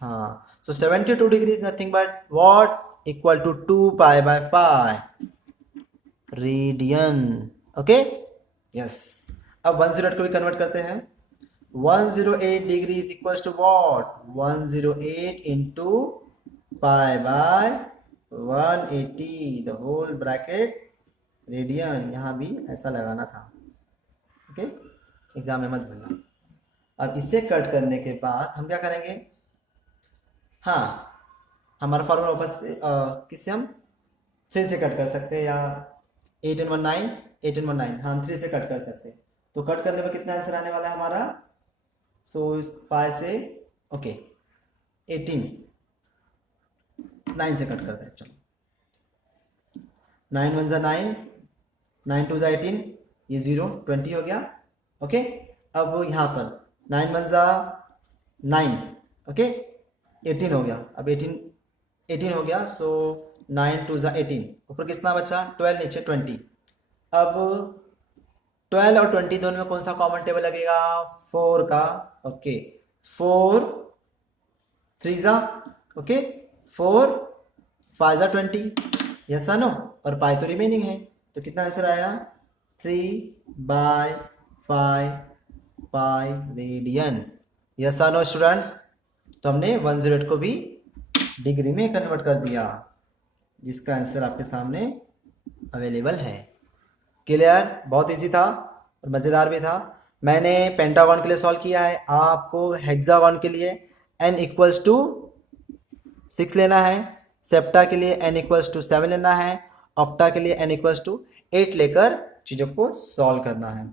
हाँ, so 72 degree is nothing but what? Equal to 2 pi by 5 radian. Okay, yes. अब 108 को भी कन्वर्ट करते हैं। 108 degree is equal to what? 108 into pi by 180 the whole bracket radian. यहां भी ऐसा लगाना था। ओके, एग्जाम में मत भूलना। अब इसे कट करने के बाद हम क्या करेंगे? हाँ, हमारा फॉर्मूला वापस से किससे हम 3 से कट कर सकते हैं, या 8 and 1 9, 8 and 1 9, हम 3 से कट कर सकते हैं। तो कट करने पर कितना आंसर आने वाला है हमारा? सो 5 से ओके 18, 9 से कट करते हैं। चलो 9 1 जा 9, 9 2 जा 18, ये 0 20 हो गया। ओके, अब यहाँ पर 9 1 जा 9, ओके 18 हो गया। अब 18 हो गया, सो 9 2 जा 18, ऊपर कितना बचा? 12, नीचे 20। अब 12 और 20 दोनों में कौन सा कॉमन टेबल लगेगा? 4 का। ओके, 4 3 जा, ओके 4 5 जा 20। Yes no? और पाई तो रिमेनिंग है, तो कितना आंसर आया? 3 बाय पाई रेडियन। यस और नो स्टूडेंट्स? तो हमने 108 को भी डिग्री में कन्वर्ट कर दिया, जिसका आंसर आपके सामने अवेलेबल है। क्लियर? बहुत इजी था और मज़ेदार भी था। मैंने पेंटागन के लिए सॉल्व किया है, आपको हेक्सागन के लिए n इक्वल्स टू 6 लेना है, सेप्टा के लिए n इक्वल्स टू 7 लेना है, ऑक्टा के लिए n इक्वल्स टू 8 लेकर चीज़ों को सॉल्व करना है।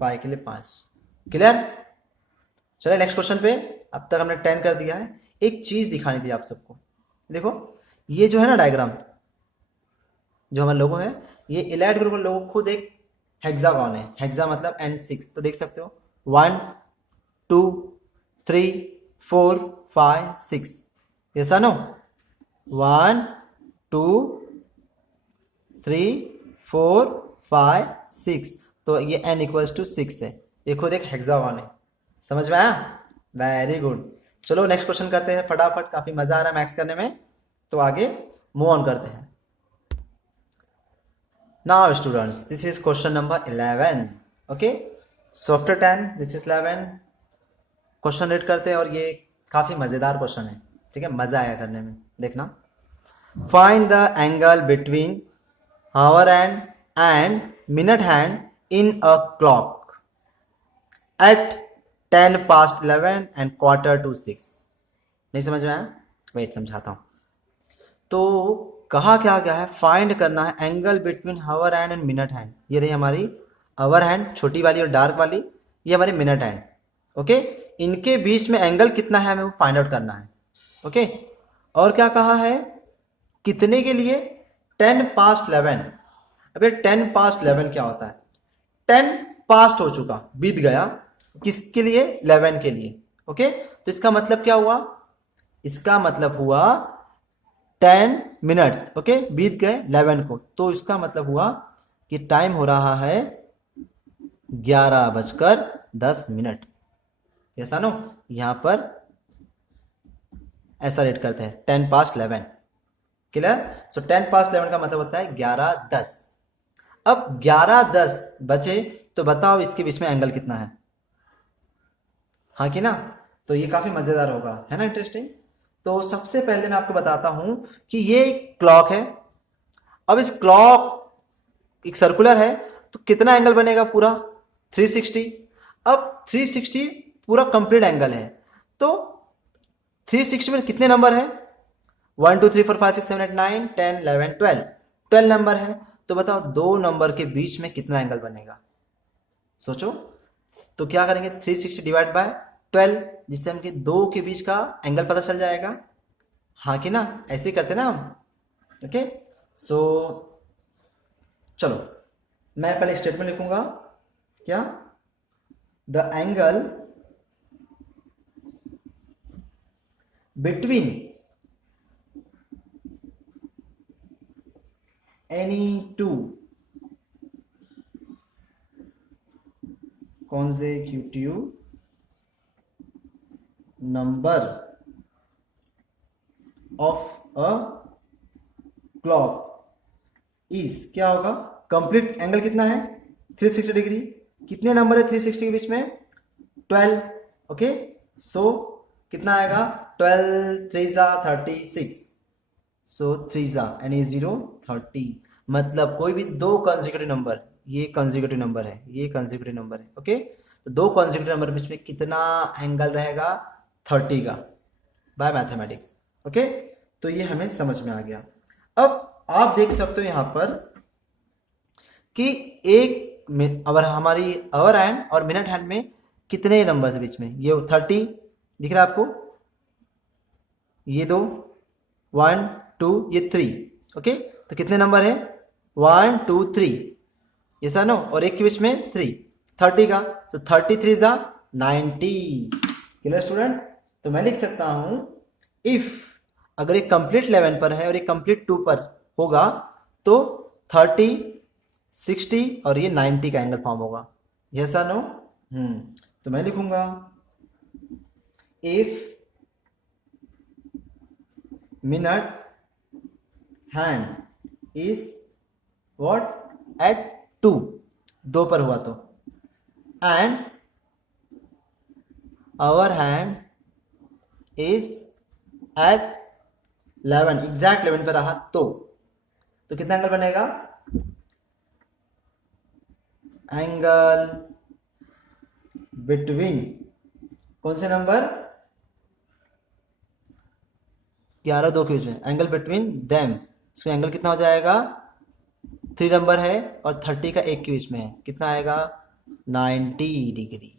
पाई के लिए 5। क्लियर? चलिए नेक्स्ट क्वेश्चन पे। अब तक हमने 10 कर दिया है। एक चीज़ दिखानी थी आप सबको। देखो ये जो है ना डायग्राम, जो हमारा लोगो है, ये इलाइट ग्रुप का लोगो खुद एक हेक्सागन है। हेक्सा मतलब n6, तो देख सकते हो 1 2 3 4 5 6। ऐसा नो 1 2 3 4 5 6, तो ये n इक्वल्स टू 6 है। ये खुद एक हेक्सागन है। समझ में आया? Very good. चलो नेक्स्ट क्वेश्चन करते हैं फटाफट, काफी मजा आ रहा है मैथ्स करने में, तो आगे मूव ऑन करते हैं। Now students, this is question number 11। Okay, so after 10 this is 11 question read करते हैं, और ये काफी मजेदार क्वेश्चन है। ठीक है, मजा आया करने में। देखना, find the angle between hour hand and minute hand in a clock at 10 past 11 and quarter to 6। नहीं समझ में आया? वेट समझाता हूं। तो कहा क्या गया है, फाइंड करना है angle between hour hand and minute hand. ये रही हमारी आवर हैंड छोटी वाली और डार्क वाली, ये हमारी मिनट हैंड। ओके, इनके बीच में एंगल कितना है हमें वो फाइंड आउट करना है। ओके, और क्या कहा है, कितने के लिए? 10 past 11। अब ये 10 past 11 क्या होता है? 10 पास्ट हो चुका, बीत गया, किसके लिए? 11 के लिए। ओके, तो इसका मतलब क्या हुआ? इसका मतलब हुआ 10 मिनट्स। ओके, बीत गए 11 को, तो इसका मतलब हुआ कि टाइम हो रहा है 11:10। ऐसा नो, यहां पर ऐसा रेट करते हैं 10 past 11। क्लियर? सो 10 past 11 का मतलब होता है 11:10। अब 11:10 बचे, तो बताओ इसके बीच में एंगल कितना है? हाँ कि ना? तो ये काफी मजेदार होगा, है ना, इंटरेस्टिंग। तो सबसे पहले मैं आपको बताता हूं कि ये क्लॉक है। अब इस क्लॉक एक सर्कुलर है, तो कितना एंगल बनेगा? पूरा 360। अब 360 पूरा कंप्लीट एंगल है, तो 360 में कितने नंबर है? 1 2 3 4 5 6 7 8 9 10 11 12। 12 नंबर है, तो बताओ दो नंबर के बीच में कितना एंगल बनेगा? सोचो। तो क्या करेंगे, 360 डिवाइड बाय 12, जिससे हमके दो के बीच का एंगल पता चल जाएगा। हाँ कि ना? ऐसे ही करते ना हम। ओके, सो चलो मैं पहले स्टेटमेंट लिखूंगा। क्या? The angle between any two consecutive number of a clock is, क्या होगा? कंप्लीट एंगल कितना है? 360 डिग्री। कितने नंबर है 360 के बीच में? 12। ओके, सो कितना आएगा? 12 3 36। सो 3 यानी 0 30। मतलब कोई भी दो कंसेक्यूटिव नंबर, ये कंसेक्यूटिव नंबर है, ये कंसेक्यूटिव नंबर है। ओके, तो दो कंसेक्यूटिव नंबर बीच में कितना एंगल रहेगा? 30 का, बाय मैथमेटिक्स। ओके, तो ये हमें समझ में आ गया। अब आप देख सकते हो यहां पर कि एक अवर हमारी आवर हैंड और मिनट हैंड में कितने नंबर है बीच में? ये 30 दिख रहा है आपको, ये दो 1 2, ये 3। ओके, तो कितने नंबर है? 1 2 3, ये सर नो, और एक के बीच में 3, 30 का, तो 33 जा 90। Clear students? तो मैं लिख सकता हूं, इफ अगर एक कंप्लीट 11 पर है और एक कंप्लीट 2 पर होगा, तो 30 60 और ये 90 का एंगल फॉर्म होगा। ये सर नो? तो मैं लिखूंगा, if minute hand is what? At 2, 2 पर हुआ तो, and hour hand is at 11, exact 11 पे रहा तो कितना एंगल बनेगा? एंगल बिटवीन कौन से नंबर? 11 2 के बीच में, एंगल बिटवीन देम, इसमें एंगल कितना हो जाएगा? 3 नंबर है और 30 का 1 के बीच में है, कितना आएगा? 90 डिग्री।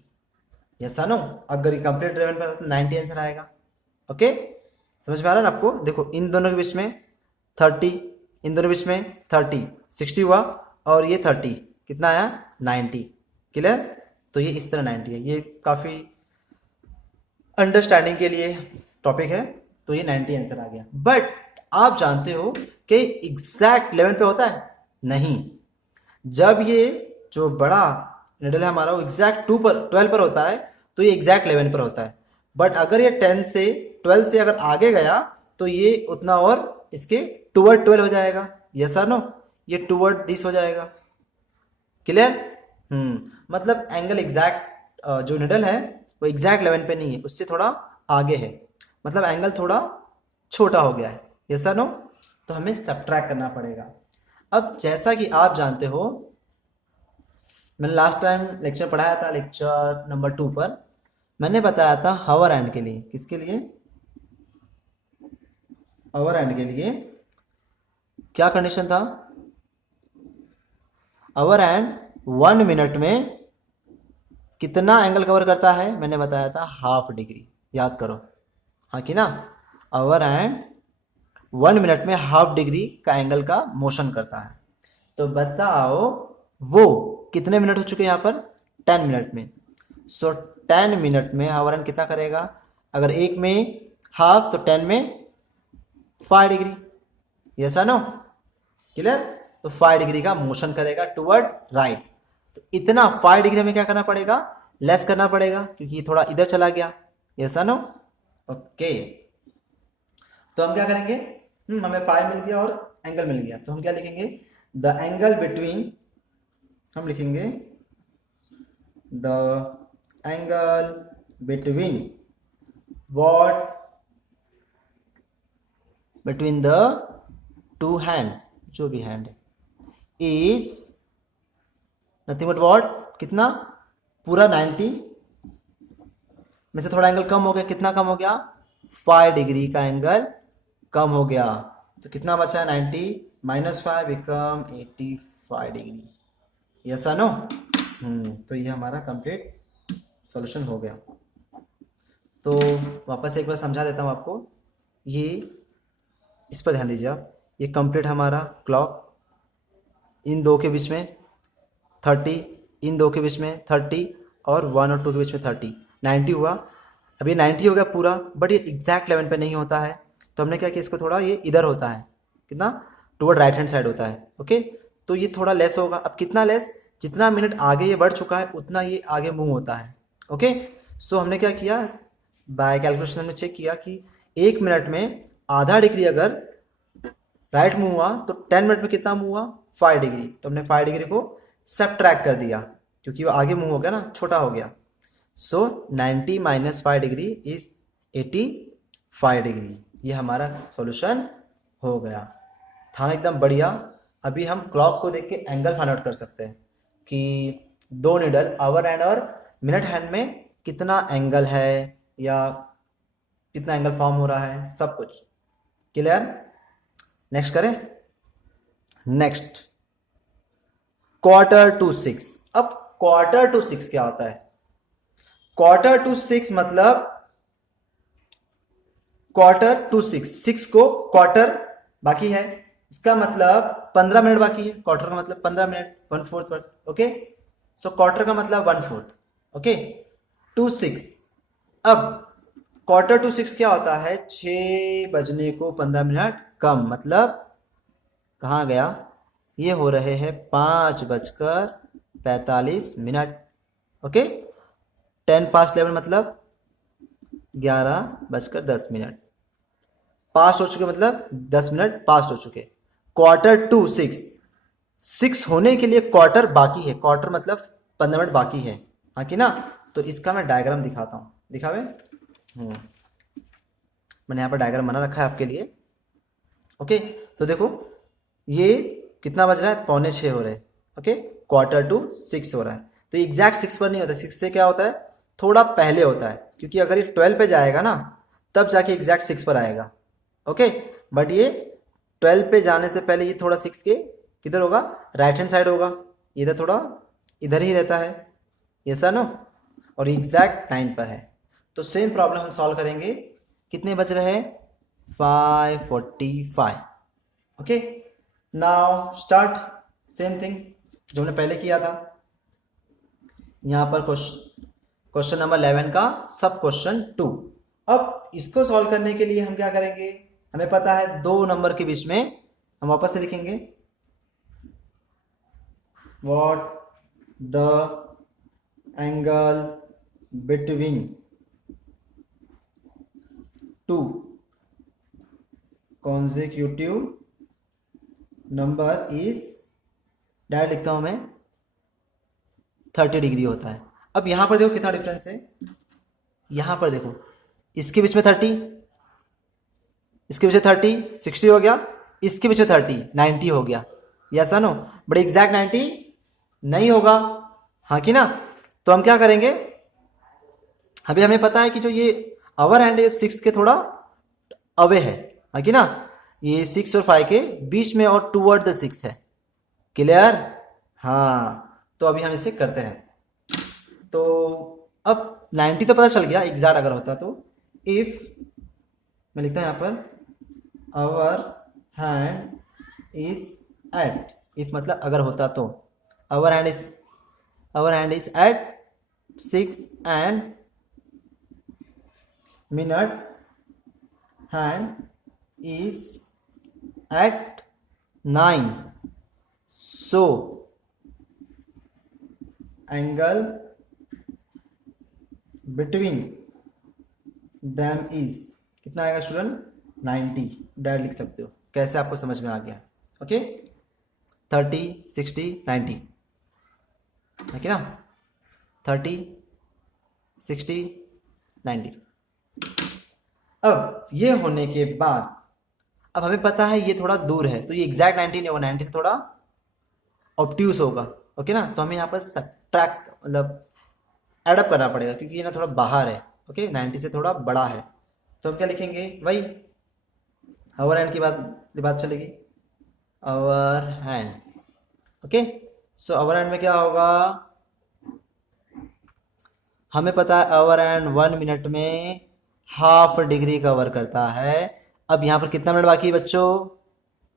Yes no? अगर ये कंप्लीट ड्रिवन पे तो 90 आंसर आएगा। ओके, समझ में आ रहा है ना आपको? देखो इन दोनों के बीच में 30, इन दोनों के बीच में 30, 60 हुआ, और ये 30 कितना आया? 90। क्लियर? तो ये इस तरह 90 है, ये काफी अंडरस्टैंडिंग के लिए टॉपिक है, तो ये 90 आंसर आ गया। बट आप जानते हो कि एग्जैक्ट 11 पे होता है? नहीं, जब ये जो बड़ा निडल है हमारा वो एग्जैक्ट 12 पर होता है तो ये एग्जैक्ट 11 पर होता है। बट अगर ये 10 से 12 से अगर आगे गया तो ये उतना और इसके टूवर्ड 12 हो जाएगा। यस और नो? ये टूवर्ड दिस हो जाएगा। क्लियर? मतलब एंगल एग्जैक्ट जो निडल है वो एग्जैक्ट 11 पे नहीं है, उससे थोड़ा आगे है, मतलब एंगल थोड़ा छोटा हो गया है। यस और नो? तो हमें सब्ट्रैक्ट करना पड़ेगा। अब जैसा कि आप जानते हो, मैंने लास्ट टाइम लेक्चर पढ़ाया था, लेक्चर नंबर 2 पर मैंने बताया था हावर एंड के लिए। किसके लिए? हावर एंड के लिए क्या कंडीशन था? हावर एंड 1 मिनट में कितना एंगल कवर करता है? मैंने बताया था हाफ डिग्री। याद करो, हाँ कि ना? हावर एंड 1 मिनट में हाफ डिग्री का एंगल का मोशन करता है। तो बताओ वो कितने मिनट हो चुके हैं यहाँ पर? 10 मिनट में। सो 10 मिनट में हावर एंड कितना करेगा? अगर एक में हाफ तो 10 में 5 डिग्री। Yes no? क्लियर? तो 5 डिग्री का मोशन करेगा टुवर्ड राइट। तो इतना 5 डिग्री हमें क्या करना पड़ेगा? लेस करना पड़ेगा, क्योंकि थोड़ा इधर चला गया। Yes no? ओके, तो हम क्या करेंगे? हमें 5 मिल गया और एंगल मिल गया, तो हम क्या लिखेंगे? द एंगल बिटवीन, हम लिखेंगे the angle between what? Between the two hand, जो भी हैंड है, इज नथिंग बट व्हाट? कितना? पूरा 90 में से थोड़ा एंगल कम हो गया। कितना कम हो गया? 5 डिग्री का एंगल कम हो गया। तो कितना बचा है? 90 minus 5 become 85 degree. Yes no? तो ये हमारा कंप्लीट सॉल्यूशन हो गया। तो वापस एक बार समझा देता हूँ आपको, ये इस पर ध्यान दीजिए आप। ये कंप्लीट हमारा क्लॉक, इन दो के बीच में 30, इन दो के बीच में 30, और 1 और 2 के बीच में 30, 90 हुआ। अब ये 90 हो गया पूरा, बट ये एग्जैक्ट 11 पे नहीं होता है, तो हमने क्या किया? इसको थोड़ा ये इधर होता है, कितना? टुवर्ड राइट हैंड साइड होता है। ओके, तो ये थोड़ा लेस होगा। अब कितना लेस? जितना मिनट आगे ये बढ़ चुका है उतना ये आगे मूव होता है। ओके, सो हमने क्या किया? बाय कैलकुलेशन हमने चेक किया कि 1 मिनट में आधा डिग्री अगर राइट मूव हुआ तो 10 मिनट में कितना मूव हुआ? 5 डिग्री। तो हमने 5 डिग्री को सबट्रैक्ट कर दिया, क्योंकि वो आगे मूव हो गया ना, छोटा हो गया। सो 90 माइनस 5 डिग्री इज 85 डिग्री। ये हमारा सॉल्यूशन हो गया। था ना एकदम बढ़िया? अभी हम क्लॉक को देख के एंगल फाइंड आउट कर सकते हैं कि दो निडल आवर हैंड और मिनट हैंड में कितना एंगल है, या कितना एंगल फॉर्म हो रहा है, सब कुछ। क्लियर? नेक्स्ट करें? Next, quarter to 6। अब क्वार्टर टू 6 क्या होता है? क्वार्टर टू 6 मतलब क्वार्टर टू 6, 6 को क्वार्टर बाकी है, इसका मतलब 15 मिनट बाकी है। क्वार्टर का मतलब 15 मिनट, 1/4। ओके, सो क्वार्टर का मतलब 1/4। Okay, to 6। अब क्वार्टर टू 6 क्या होता है? 6 बजने को 15 मिनट कम, मतलब कहाँ गया? ये हो रहे हैं 5:45। ओके, 10 past 11 मतलब 11:10। पास्ट हो चुके मतलब 10 मिनट पास्ट हो चुके। क्वार्टर टू 6, 6 होने के लिए क्वार्टर बाकी है, क्वार्टर मतलब 15 मिनट बाकी है, हाँ कि ना। तो इसका मैं डायग्राम दिखाता हूँ, दिखावे। मैंने यहाँ पर डायग्राम बना रखा है आपके लिए। ओके, तो देखो ये कितना बज रहा है, 5:45 हो रहे हैं। ओके, 5:45 हो रहा है। तो एग्जैक्ट 6 पर नहीं होता, 6 से क्या होता है, थोड़ा पहले होता है, क्योंकि अगर ये 12 पे जाएगा ना तब जाके एग्जैक्ट 6 पर आएगा। ओके, बट ये 12 पे जाने से पहले ये थोड़ा 6 के किधर होगा, राइट हैंड साइड होगा, इधर थोड़ा इधर ही रहता है, ये सा नो, और एग्जैक्ट 9 पर है। तो सेम प्रॉब्लम हम सॉल्व करेंगे। कितने बज रहे हैं, 5:45। Okay, now start same thing जो हमने पहले किया था। यहाँ पर क्वेश्चन नंबर 11 का सब क्वेश्चन 2। अब इसको सॉल्व करने के लिए हम क्या करेंगे, हमें पता है 2 नंबर के बीच में हम वापस से लिखेंगे what the angle between 2 consecutive number is, direct लिखता हूं मैं, 30 डिग्री होता है। अब यहां पर देखो कितना डिफरेंस है, यहां पर देखो इसके बीच में 30, इसके बीच में 30, 60 हो गया, इसके बीच में 30, 90 हो गया, यस नो। बट एग्जैक्ट 90 नहीं होगा, हाँ कि ना। तो हम क्या करेंगे, अभी हमें पता है कि जो ये अवर हैंड है 6 के थोड़ा अवे है, हाँ कि ना, ये 6 और 5 के बीच में और टूवर्ड द 6 है, क्लियर। हाँ, तो अभी हम इसे करते हैं। तो अब 90 तो पता चल गया एग्जैक्ट अगर होता तो। इफ मैं लिखता हूं यहां पर hour hand is at, if मतलब अगर होता तो, hour hand is at 6 and minute hand is at 9, so angle between them is, कितना आएगा स्टूडेंट, 90। डायरेक्ट लिख सकते हो, कैसे आपको समझ में आ गया। ओके, 30, 60, 90, है कि ना, 30, 60, 90। अब ये होने के बाद अब हमें पता है ये थोड़ा दूर है, तो ये एग्जैक्ट 90 नहीं होगा, 90 से थोड़ा ऑब्ट्यूज होगा। ओके ना, तो हमें यहाँ पर सब्ट्रैक्ट मतलब एडअप करना पड़ेगा, क्योंकि ये ना थोड़ा बाहर है। ओके, 90 से थोड़ा बड़ा है, तो हम क्या लिखेंगे, वही अवर हैंड की बात चलेगी, अवर हैंड। ओके, सो अवर हैंड में क्या होगा, हमें पता है अवर हैंड 1 मिनट में हाफ डिग्री कवर करता है। अब यहाँ पर कितना मिनट बाकी है बच्चों,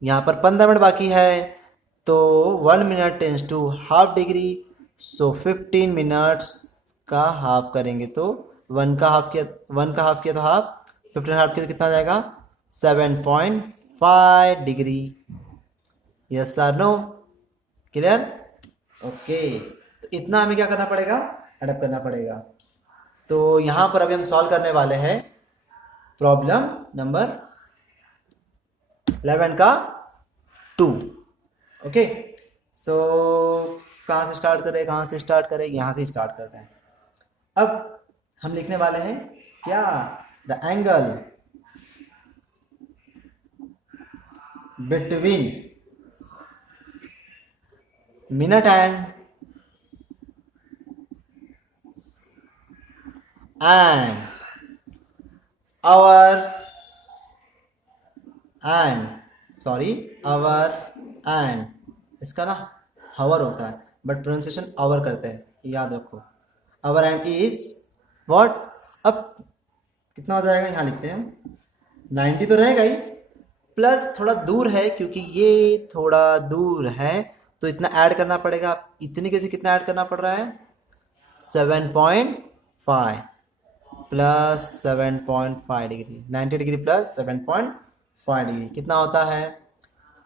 यहाँ पर 15 मिनट बाकी है, तो 1 minute tends to half degree, so 15 minutes का हाफ करेंगे तो 1 का हाफ किया, 1 का हाफ किया तो हाफ, 15 हाफ किया तो कितना आ जाएगा, 7.5 डिग्री, यस और नो, क्लियर। ओके, तो इतना हमें क्या करना पड़ेगा, एडअप करना पड़ेगा। तो यहां पर अभी हम सॉल्व करने वाले हैं प्रॉब्लम नंबर 11 का 2। ओके, सो कहां से स्टार्ट करें, यहां से स्टार्ट करते हैं। अब हम लिखने वाले हैं क्या, the angle between minute and our and, इसका ना हवर होता है बट प्रोनाउंसिएशन आवर करते हैं, याद रखो। आवर एंड इज व्हाट, अब कितना हो जाएगा, यहाँ लिखते हैं 90 तो रहेगा ही, प्लस थोड़ा दूर है, क्योंकि ये थोड़ा दूर है तो इतना ऐड करना पड़ेगा। इतने के से कितना ऐड करना पड़ रहा है, 7.5 plus 7.5 degree, 90 degree plus 7.5 degree कितना होता है,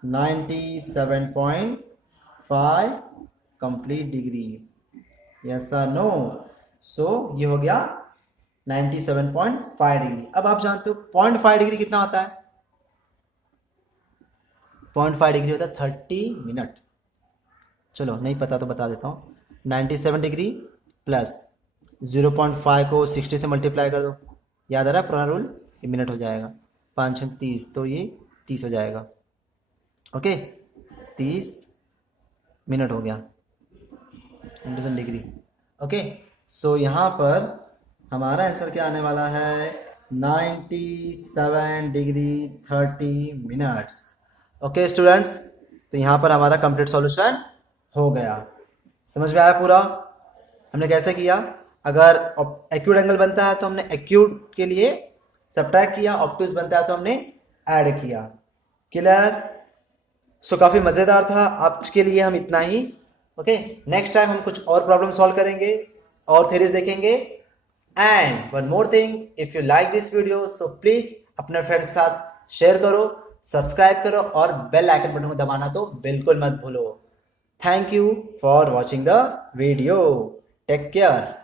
97.5 कंप्लीट डिग्री, यस और नो। सो ये हो गया 97.5 डिग्री। अब आप जानते हो 0.5 डिग्री कितना होता है, 0.5 डिग्री होता है 30 मिनट। चलो नहीं पता तो बता देता हूँ। 97 डिग्री प्लस 0.5 को 60 से मल्टीप्लाई कर दो। याद आ रहा है पुराना रूल? ये मिनट हो जाएगा। 5 6 30, तो ये 30 हो जाएगा। ओके, 30 मिनट हो गया, 97 डिग्री। ओके, सो यहाँ पर हमारा आंसर क्या आने वाला है? 97 डिग्री 30 मिनट्स। ओके स्टूडेंट्स, तो यहाँ पर हमारा कंप्लीट सॉल्यूशन हो गया। समझ में आया पूरा? हमने कैसे किया? अगर एक्यूट एंगल बनता है तो हमने एक्यूट के लिए सब्ट्रैक्ट किया, ऑब्टूज बनता है तो हमने ऐड किया। क्लियर? सो काफ़ी मज़ेदार था। आज के लिए हम इतना ही। ओके, नेक्स्ट टाइम हम कुछ और प्रॉब्लम सॉल्व करेंगे और थ्योरीज देखेंगे। And one more thing, if you like this video so please अपने फ्रेंड के साथ शेयर करो, सब्सक्राइब करो और बेल आइकन बटन को दबाना तो बिल्कुल मत भूलो। Thank you for watching the video. Take care.